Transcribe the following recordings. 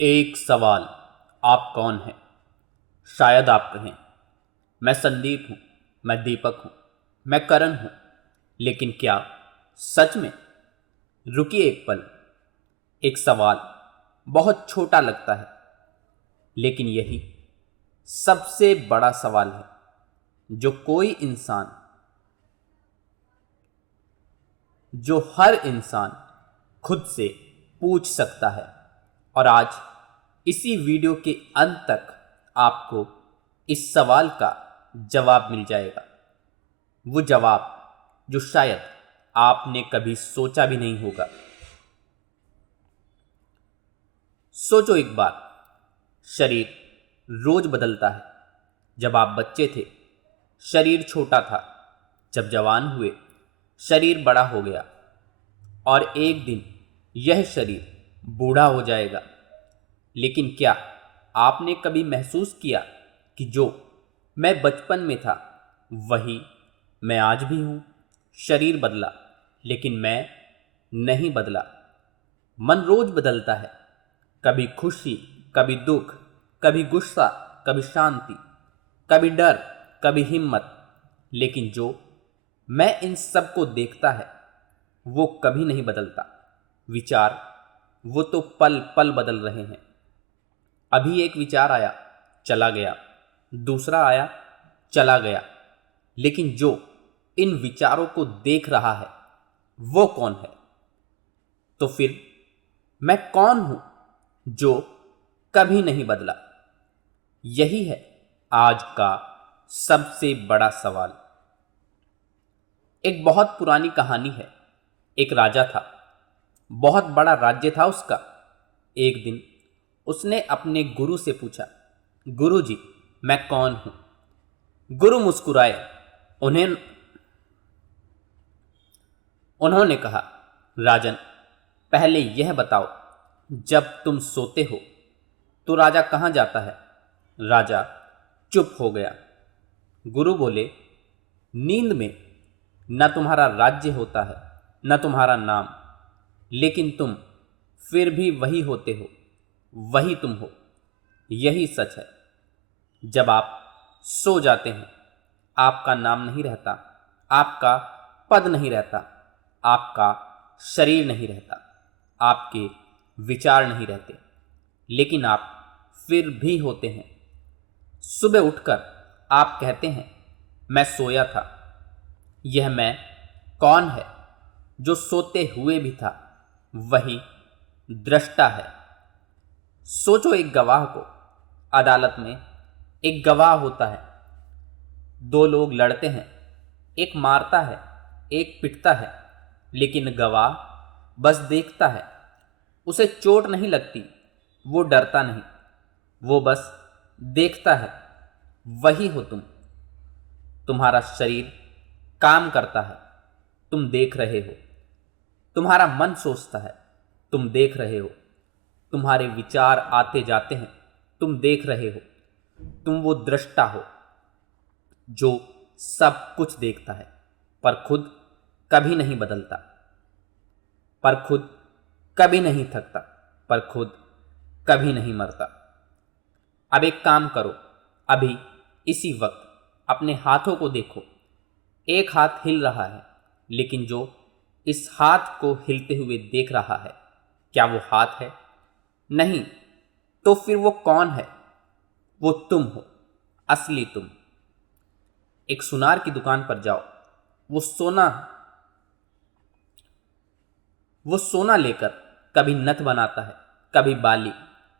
एक सवाल। आप कौन हैं? शायद आप कहें, मैं संदीप हूं, मैं दीपक हूं, मैं करण हूं। लेकिन क्या सच में? रुकिए एक पल। एक सवाल बहुत छोटा लगता है, लेकिन यही सबसे बड़ा सवाल है जो कोई इंसान, जो हर इंसान खुद से पूछ सकता है। और आज इसी वीडियो के अंत तक आपको इस सवाल का जवाब मिल जाएगा। वो जवाब जो शायद आपने कभी सोचा भी नहीं होगा। सोचो एक बार, शरीर रोज बदलता है। जब आप बच्चे थे, शरीर छोटा था। जब जवान हुए, शरीर बड़ा हो गया। और एक दिन यह शरीर बूढ़ा हो जाएगा। लेकिन क्या आपने कभी महसूस किया कि जो मैं बचपन में था वही मैं आज भी हूं? शरीर बदला, लेकिन मैं नहीं बदला। मन रोज बदलता है, कभी खुशी, कभी दुख, कभी गुस्सा, कभी शांति, कभी डर, कभी हिम्मत। लेकिन जो मैं इन सब को देखता है वो कभी नहीं बदलता। विचार वो तो पल पल बदल रहे हैं। अभी एक विचार आया, चला गया, दूसरा आया, चला गया। लेकिन जो इन विचारों को देख रहा है वो कौन है? तो फिर मैं कौन हूं जो कभी नहीं बदला? यही है आज का सबसे बड़ा सवाल। एक बहुत पुरानी कहानी है। एक राजा था, बहुत बड़ा राज्य था उसका। एक दिन उसने अपने गुरु से पूछा, गुरु जी, मैं कौन हूं? गुरु मुस्कुराए। उन्हें उन्होंने कहा, राजन, पहले यह बताओ, जब तुम सोते हो तो राजा कहां जाता है? राजा चुप हो गया। गुरु बोले, नींद में न तुम्हारा राज्य होता है, न तुम्हारा नाम, लेकिन तुम फिर भी वही होते हो, वही तुम हो। यही सच है। जब आप सो जाते हैं, आपका नाम नहीं रहता, आपका पद नहीं रहता, आपका शरीर नहीं रहता, आपके विचार नहीं रहते, लेकिन आप फिर भी होते हैं। सुबह उठकर आप कहते हैं, मैं सोया था। यह मैं कौन है जो सोते हुए भी था? वही दृष्टा है। सोचो एक गवाह को। अदालत में एक गवाह होता है। दो लोग लड़ते हैं, एक मारता है, एक पिटता है, लेकिन गवाह बस देखता है। उसे चोट नहीं लगती, वो डरता नहीं, वो बस देखता है। वही हो तुम। तुम्हारा शरीर काम करता है, तुम देख रहे हो। तुम्हारा मन सोचता है, तुम देख रहे हो। तुम्हारे विचार आते जाते हैं, तुम देख रहे हो। तुम वो दृष्टा हो जो सब कुछ देखता है, पर खुद कभी नहीं बदलता, पर खुद कभी नहीं थकता, पर खुद कभी नहीं मरता। अब एक काम करो, अभी इसी वक्त अपने हाथों को देखो। एक हाथ हिल रहा है, लेकिन जो इस हाथ को हिलते हुए देख रहा है, क्या वो हाथ है? नहीं। तो फिर वो कौन है? वो तुम हो, असली तुम। एक सुनार की दुकान पर जाओ। वो सोना वो सोना लेकर कभी नथ बनाता है, कभी बाली,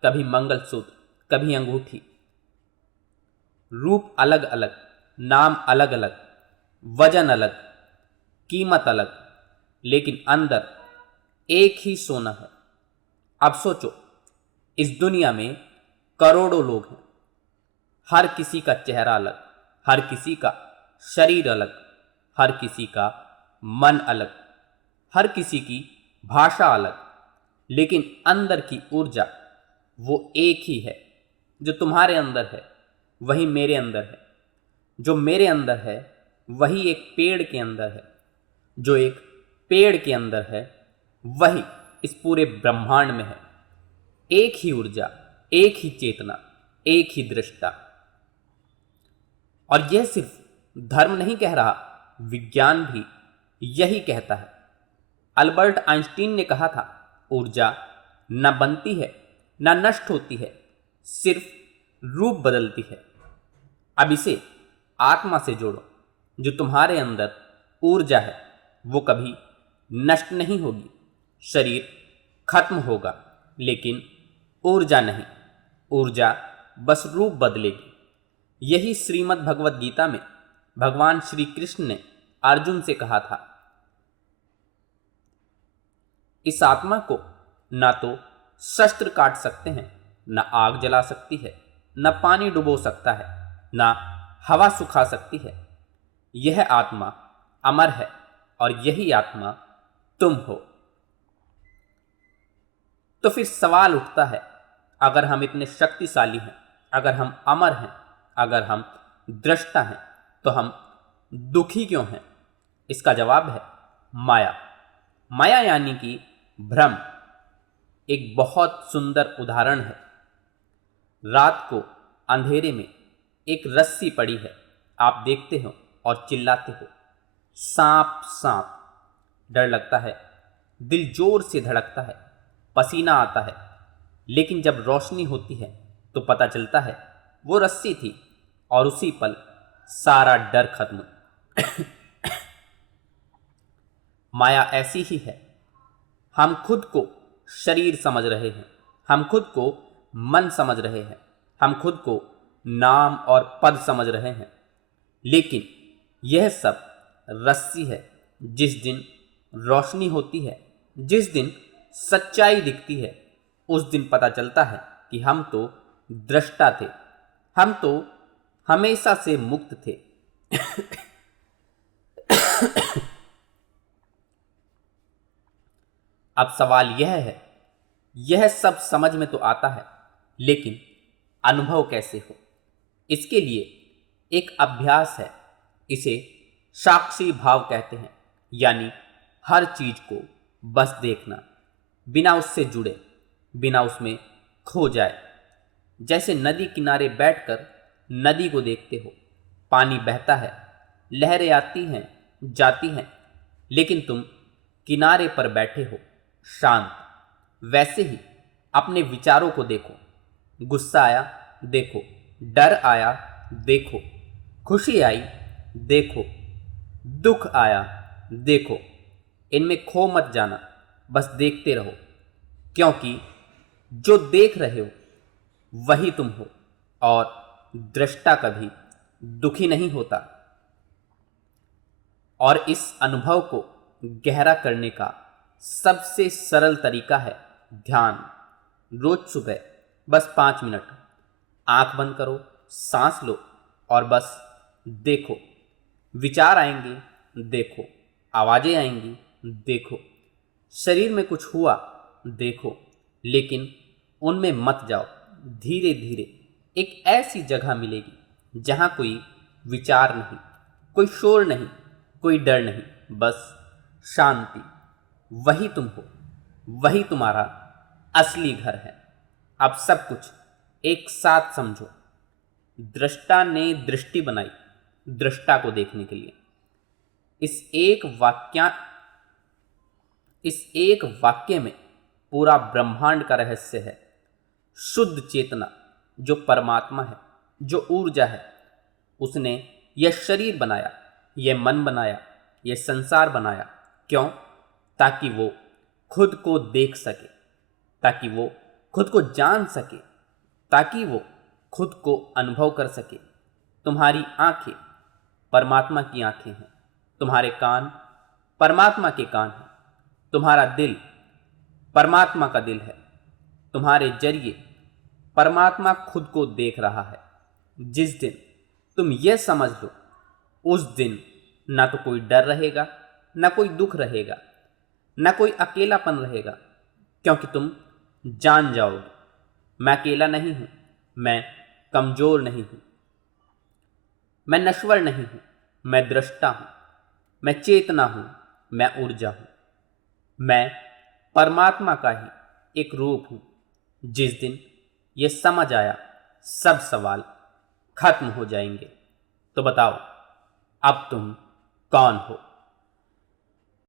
कभी मंगलसूत्र, कभी अंगूठी। रूप अलग अलग, नाम अलग अलग, वजन अलग, कीमत अलग, लेकिन अंदर एक ही सोना है। अब सोचो, इस दुनिया में करोड़ों लोग हैं। हर किसी का चेहरा अलग, हर किसी का शरीर अलग, हर किसी का मन अलग, हर किसी की भाषा अलग, लेकिन अंदर की ऊर्जा वो एक ही है। जो तुम्हारे अंदर है वही मेरे अंदर है। जो मेरे अंदर है वही एक पेड़ के अंदर है। जो एक पेड़ के अंदर है वही इस पूरे ब्रह्मांड में है। एक ही ऊर्जा, एक ही चेतना, एक ही दृष्टा। और यह सिर्फ धर्म नहीं कह रहा, विज्ञान भी यही कहता है। अल्बर्ट आइंस्टीन ने कहा था, ऊर्जा न बनती है न नष्ट होती है, सिर्फ रूप बदलती है। अब इसे आत्मा से जोड़ो। जो तुम्हारे अंदर ऊर्जा है वो कभी नष्ट नहीं होगी। शरीर खत्म होगा लेकिन ऊर्जा नहीं। ऊर्जा बस रूप बदलेगी। यही श्रीमद् भगवत गीता में भगवान श्री कृष्ण ने अर्जुन से कहा था, इस आत्मा को ना तो शस्त्र काट सकते हैं, न आग जला सकती है, न पानी डुबो सकता है, न हवा सुखा सकती है। यह आत्मा अमर है और यही आत्मा तुम हो। तो फिर सवाल उठता है, अगर हम इतने शक्तिशाली हैं, अगर हम अमर हैं, अगर हम दृष्टा हैं, तो हम दुखी क्यों हैं? इसका जवाब है माया। माया यानी कि भ्रम। एक बहुत सुंदर उदाहरण है। रात को अंधेरे में एक रस्सी पड़ी है, आप देखते हो और चिल्लाते हो, सांप सांप। डर लगता है, दिल जोर से धड़कता है, पसीना आता है। लेकिन जब रोशनी होती है तो पता चलता है वो रस्सी थी और उसी पल सारा डर खत्म। माया ऐसी ही है। हम खुद को शरीर समझ रहे हैं, हम खुद को मन समझ रहे हैं, हम खुद को नाम और पद समझ रहे हैं। लेकिन यह सब रस्सी है। जिस दिन रोशनी होती है, जिस दिन सच्चाई दिखती है, उस दिन पता चलता है कि हम तो दृष्टा थे, हम तो हमेशा से मुक्त थे। अब सवाल यह है, यह सब समझ में तो आता है, लेकिन अनुभव कैसे हो? इसके लिए एक अभ्यास है। इसे साक्षी भाव कहते हैं, यानी हर चीज को बस देखना, बिना उससे जुड़े, बिना उसमें खो जाए। जैसे नदी किनारे बैठकर नदी को देखते हो। पानी बहता है, लहरें आती हैं, जाती हैं, लेकिन तुम किनारे पर बैठे हो, शांत। वैसे ही अपने विचारों को देखो। गुस्सा आया, देखो। डर आया, देखो। खुशी आई, देखो। दुख आया, देखो। इनमें खो मत जाना, बस देखते रहो। क्योंकि जो देख रहे हो वही तुम हो, और दृष्टा कभी दुखी नहीं होता। और इस अनुभव को गहरा करने का सबसे सरल तरीका है ध्यान। रोज सुबह बस 5 मिनट आंख बंद करो, सांस लो और बस देखो। विचार आएंगे, देखो। आवाजें आएंगी, देखो। शरीर में कुछ हुआ, देखो। लेकिन उनमें मत जाओ। धीरे धीरे एक ऐसी जगह मिलेगी जहां कोई विचार नहीं, कोई शोर नहीं, कोई डर नहीं, बस शांति। वही तुम हो, वही तुम्हारा असली घर है। अब सब कुछ एक साथ समझो। दृष्टा ने दृष्टि बनाई दृष्टा को देखने के लिए। इस एक वाक्य में पूरा ब्रह्मांड का रहस्य है। शुद्ध चेतना जो परमात्मा है, जो ऊर्जा है, उसने यह शरीर बनाया, यह मन बनाया, यह संसार बनाया। क्यों? ताकि वो खुद को देख सके, ताकि वो खुद को जान सके, ताकि वो खुद को अनुभव कर सके। तुम्हारी आंखें परमात्मा की आंखें हैं, तुम्हारे कान परमात्मा के कान हैं, तुम्हारा दिल परमात्मा का दिल है। तुम्हारे जरिए परमात्मा खुद को देख रहा है। जिस दिन तुम यह समझ लो, उस दिन ना तो कोई डर रहेगा, ना कोई दुख रहेगा, ना कोई अकेलापन रहेगा। क्योंकि तुम जान जाओगे, मैं अकेला नहीं हूं, मैं कमजोर नहीं हूं, मैं नश्वर नहीं हूं, मैं दृष्टा हूं, मैं चेतना हूं, मैं ऊर्जा हूं। मैं परमात्मा का ही एक रूप हूं जिस दिन ये समझ आया सब सवाल खत्म हो जाएंगे। तो बताओ अब तुम कौन हो?